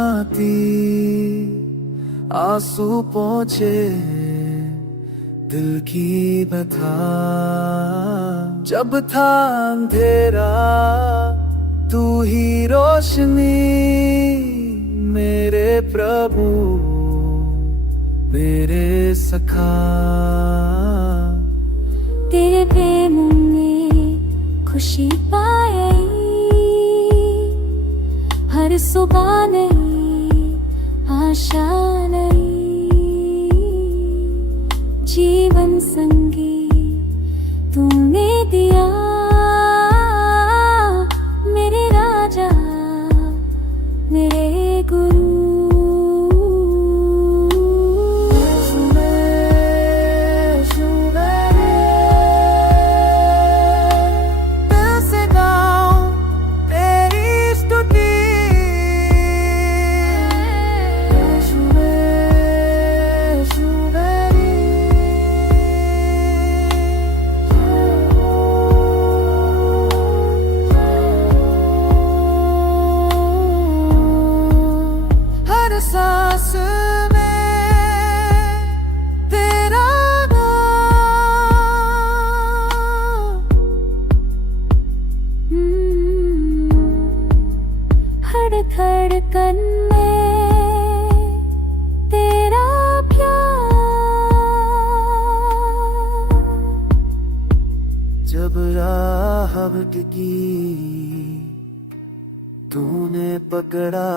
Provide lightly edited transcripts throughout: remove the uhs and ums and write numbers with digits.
भांति आंसू पहुंचे दिल की बता। जब था अंधेरा तू ही रोशनी, मेरे प्रभु मेरे सखा। तेरे प्रेम में खुशी पाई, हर सुबह नई आशा नई। जीवन संगी तूने दिया, मेरे राजा मेरे गुरु। सांस में तेरा हर धड़कन में तेरा प्यार। जब राह भटकी तूने पकड़ा,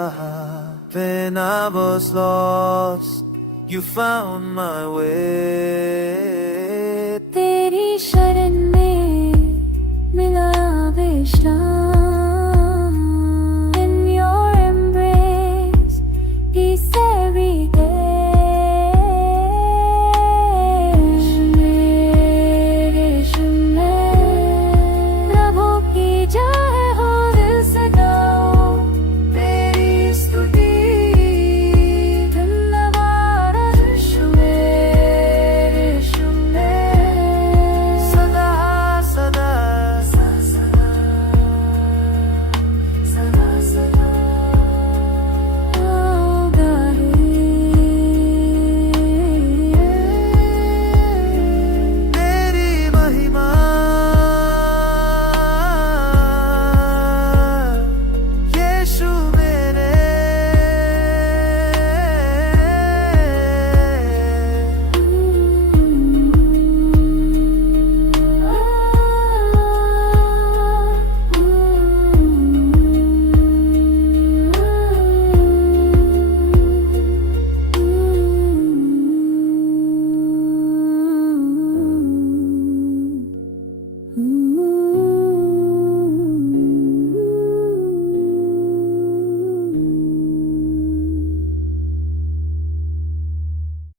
when I was lost you found my way। तेरी शरण में मिला विश्राम।